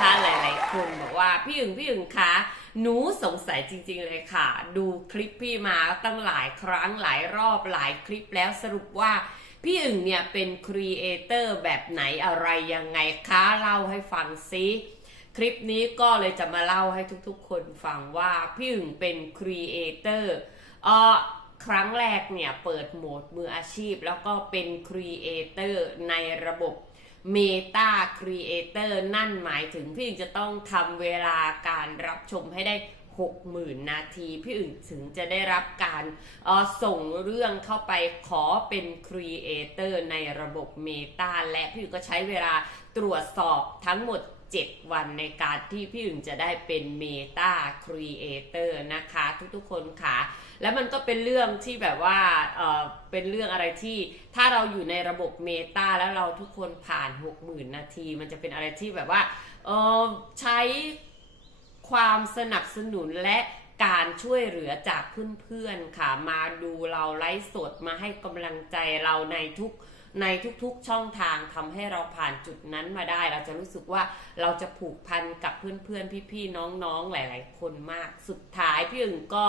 นะคะ หลาย ๆ คนบอกว่าพี่อึ่งพี่อึ่งคะหนูสงสัยจริง ๆ เลยค่ะ ดูคลิปพี่มาตั้งหลายครั้งหลายรอบหลายคลิปแล้วสรุปว่าพี่อึ่งเนี่ยเป็นครีเอเตอร์แบบไหนอะไรยังไงคะเล่าให้ฟังซิคลิปนี้ก็เลยจะมาเล่าให้ทุกๆ คนฟังว่าพี่อึ่งเป็นครีเอเตอร์เอ่อครั้งแรกเนี่ยเปิดโหมดมืออาชีพ แล้วก็เป็นครีเอเตอร์ในระบบ Meta Creator นั่นหมายถึงพี่อึ่งจะต้องทำเวลาการรับชมให้ได้ 60,000 นาที พี่อึ่งถึงจะได้รับการออส่งเรื่องเข้าไปขอเป็นครีเอเตอร์ในระบบ Meta และพี่อึ่งก็ใช้เวลาตรวจสอบทั้งหมด 7 วันในการที่พี่อึ่งจะได้เป็น Meta Creator นะคะ ทุกๆคนค่ะ แล้วมันก็เป็นเรื่องที่แบบว่าเออเป็นเรื่องอะไรที่ถ้าเราอยู่ในระบบเมตาแล้วเราทุกคนผ่าน 60,000 นาที มันจะเป็นอะไรที่แบบว่าเออใช้ความสนับสนุนและการช่วยเหลือจากเพื่อนๆค่ะ มาดูเราไลฟ์สดมาให้กำลังใจเราในทุก ในทุกๆช่องทางทำให้เราผ่านจุดนั้นมาได้ เราจะรู้สึกว่าเราจะผูกพันกับเพื่อนๆ พี่ๆ น้องๆ หลาย ๆ คนมาก สุดท้ายพี่อึ่งก็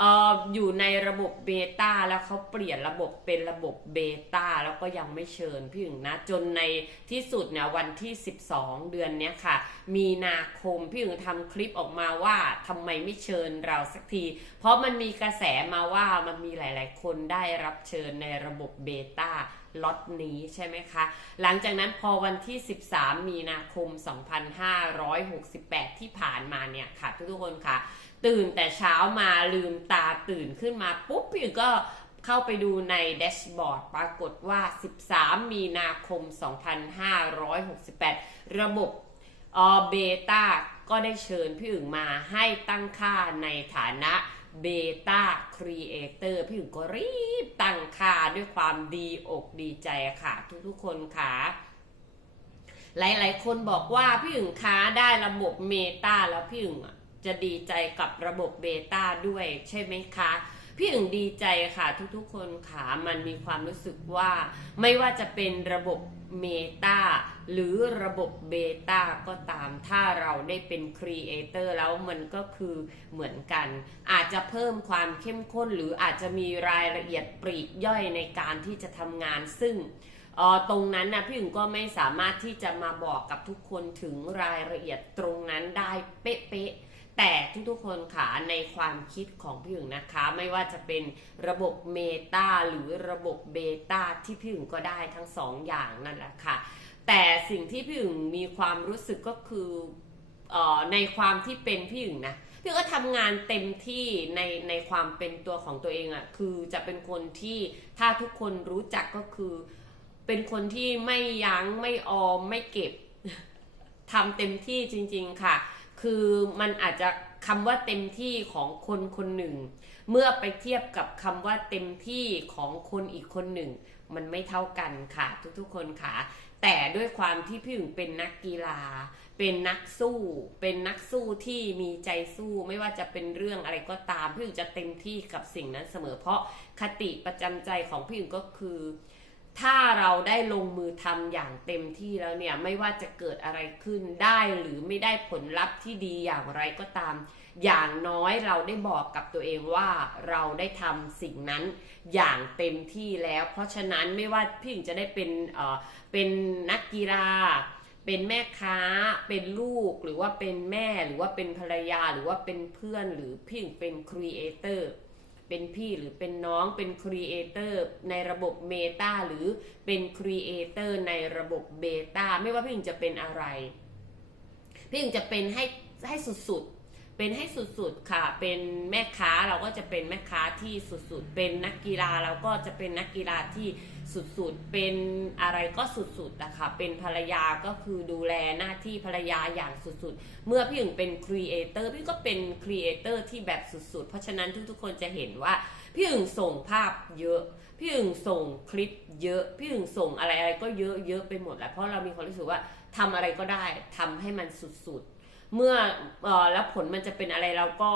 อออยู่ในระบบเบต้าแล้วเขาเปลี่ยนระบบเป็นระบบเบต้าแล้วก็ยังไม่เชิญพี่อึ่งนะ จนในที่สุดเนี่ยวันที่ 12 เดือนเนี้ยค่ะ มีนาคมพี่อึ่งทำคลิปออกมาว่าทำไมไม่เชิญเราสักที เพราะมันมีกระแสมาว่ามันมีหลาย ๆ คนได้รับเชิญในระบบเบต้า ล็อตนี้ใช่ไหมคะ หลังจากนั้นพอวันที่ 13 มีนาคม 2568 ที่ผ่านมาเนี่ยค่ะทุกๆคนค่ะ ตื่นแต่เช้ามาลืมตาตื่นขึ้นมาปุ๊บพี่อึ่งก็เข้าไปดูในแดชบอร์ดปรากฏว่า 13 มีนาคม 2568 ระบบออเบต้าก็ได้เชิญพี่อึ่งมาให้ตั้งค่าในฐานะ เบต้าครีเอเตอร์พี่อึ่งก็รีบตั้งค่าด้วยความดีอกดีใจค่ะ ทุกๆคนค่ะหลายๆ คนบอกว่าพี่อึ่งค้าได้ระบบเมตาแล้วพี่อึ่งจะดีใจกับระบบเบต้าด้วยใช่ไหมคะ พี่อึ่งดีใจค่ะทุกๆคนค่ะมันมีความรู้สึกว่าไม่ว่าจะเป็นระบบเมตาหรือระบบเบต้าก็ตามถ้าเราได้เป็นครีเอเตอร์แล้วมันก็คือเหมือนกัน อาจจะเพิ่มความเข้มข้น หรืออาจจะมีรายละเอียดปลีกย่อยในการที่จะทำงานซึ่งออตรงนั้นนะพี่อึ่งก็ไม่สามารถที่จะมาบอกกับทุกคนถึงรายละเอียดตรงนั้นได้เป๊ะๆ แต่ทุกๆคนค่ะในความคิดของพี่อึ่งนะคะ ไม่ว่าจะเป็นระบบเมตาหรือระบบเบต้าที่พี่อึ่งก็ได้ทั้งสองอย่างนั่นแหละค่ะ แต่สิ่งที่พี่อึ่งมีความรู้สึกก็คือออในความที่เป็นพี่อึ่งนะพี่ก็ทำงานเต็มที่ในในความเป็นตัวของตัวเองอะ่ะคือจะเป็นคนที่ถ้าทุกคนรู้จักก็คือ เป็นคนที่ไม่ยัง้งไม่ออมไม่เก็บทำเต็มที่จริง ๆ ค่ะ คือมันอาจจะคำว่าเต็มที่ของคนคนหนึ่ง เมื่อไปเทียบกับคำว่าเต็มที่ของคนอีกคนหนึ่ง มันไม่เท่ากันค่ะ ทุกๆคนค่ะ แต่ด้วยความที่พี่หึงเป็นนักกีฬา เป็นนักสู้ เป็นนักสู้ที่มีใจสู้ไม่ว่าจะเป็นเรื่องอะไรก็ตามพี่หึงจะเต็มที่กับสิ่งนั้นเสมอ เพราะคติประจำใจของพี่หึงก็คือ ถ้าเราได้ลงมือทำอย่างเต็มที่แล้วเนี่ยไม่ว่าจะเกิดอะไรขึ้นได้หรือไม่ได้ผลลัพธ์ที่ดีอย่างไรก็ตาม อย่างน้อยเราได้บอกกับตัวเองว่าเราได้ทำสิ่งนั้นอย่างเต็มที่แล้ว เพราะฉะนั้นไม่ว่าพี่หญิงจะได้เป็นเอ่อเป็นนักกีฬาเป็นแม่ค้า เป็นลูกหรือว่าเป็นแม่หรือว่าเป็นภรรยาหรือว่าเป็นเพื่อนหรือพี่หญิงเป็นครีเอเตอร์ เป็นพี่หรือเป็นน้องเป็นครีเอเตอร์ในระบบเมตาหรือเป็นครีเอเตอร์ในระบบเบต้าไม่ว่าพี่หญิงจะเป็นอะไร พี่หญิงจะเป็นให้ให้สุดๆ เป็นให้สุดๆค่ะ เป็นแม่ค้าเราก็จะเป็นแม่ค้าที่สุดๆ เป็นนักกีฬาเราก็จะเป็นนักกีฬาที่สุดๆ เป็นอะไรก็สุดๆนะคะเป็นภรรยาก็คือดูแลหน้าที่ภรรยาอย่างสุดๆ เมื่อพี่หญิงเป็นครีเอเตอร์พี่ก็เป็นครีเอเตอร์ที่แบบสุดๆ เพราะฉะนั้นทุกๆ คนจะเห็นว่าพี่หึงส่งภาพเยอะ พี่หึงส่งคลิปเยอะ พี่หึงส่งอะไรอะไรก็เยอะเยอะไปหมดแหละเพราะเรามีความรู้สึกว่าทำอะไรก็ได้ทำให้มันสุดๆ เมื่ออแล้วผลมันจะเป็นอะไรเราก็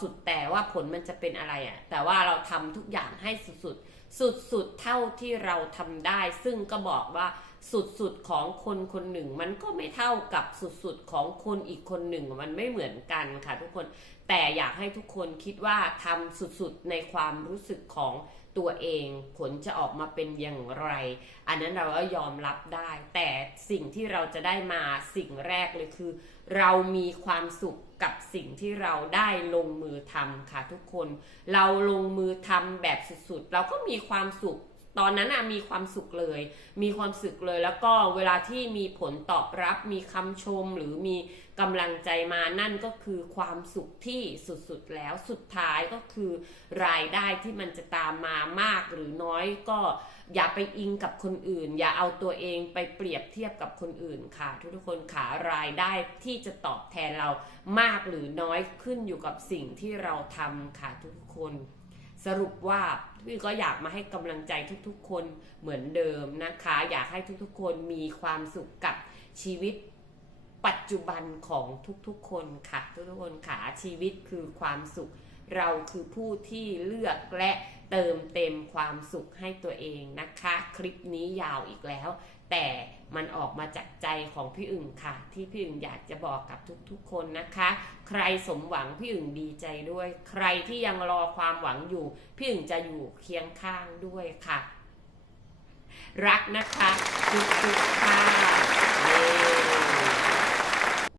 สุดแต่ว่าผลมันจะเป็นอะไรอะ่ะแต่ว่าเราทำทุกอย่างให้สุดๆสุดๆเท่าที่เราทำได้ ซึ่งก็บอกว่าสุดๆของคนคนหนึ่ง มันก็ไม่เท่ากับสุดๆของคนอีกคนหนึ่งมันไม่เหมือนกันค่ะทุกคน แต่อยากให้ทุกคนคิดว่าทำสุดๆในความรู้สึกของตัวเองผลจะออกมาเป็นอย่างไร อันนั้นเราก็ยอมรับได้ แต่สิ่งที่เราจะได้มาสิ่งแรกเลยคือ เรามีความสุขกับสิ่งที่เราได้ลงมือทำค่ะทุกคน เราลงมือทำแบบสุดๆ เราก็มีความสุข ตอนนั้นอะมีความสุขเลย มีความสุขเลย แล้วก็เวลาที่มีผลตอบรับ มีคำชมหรือมีกำลังใจมานั่นก็คือความสุขที่สุดๆแล้วสุดท้ายก็คือรายได้ที่มันจะตามมามากหรือน้อยก็อย่าไปอิงกับคนอื่น อย่าเอาตัวเองไปเปรียบเทียบกับคนอื่นค่ะ ทุกคนขารายได้ที่จะตอบแทนเรามากหรือน้อยขึ้นอยู่กับสิ่งที่เราทำค่ะทุกคน สรุปว่าพี่ก็อยากมาให้กำลังใจทุกๆ คนเหมือนเดิมนะคะ อยากให้ทุกๆ คนมีความสุขกับชีวิตปัจจุบันของทุกๆ คนค่ะ ทุกๆคนค่ะชีวิตคือความสุข เราคือผู้ที่เลือกและ เติมเต็มความสุขให้ตัวเองนะคะ คลิปนี้ยาวอีกแล้ว แต่มันออกมาจากใจของพี่อึ่งค่ะ ที่พี่อึ่งอยากจะบอกกับทุกๆ คนนะคะ ใครสมหวังพี่อึ่งดีใจด้วย ใครที่ยังรอความหวังอยู่ พี่อึ่งจะอยู่เคียงข้างด้วยค่ะ รักนะคะทุกๆค่ะเย้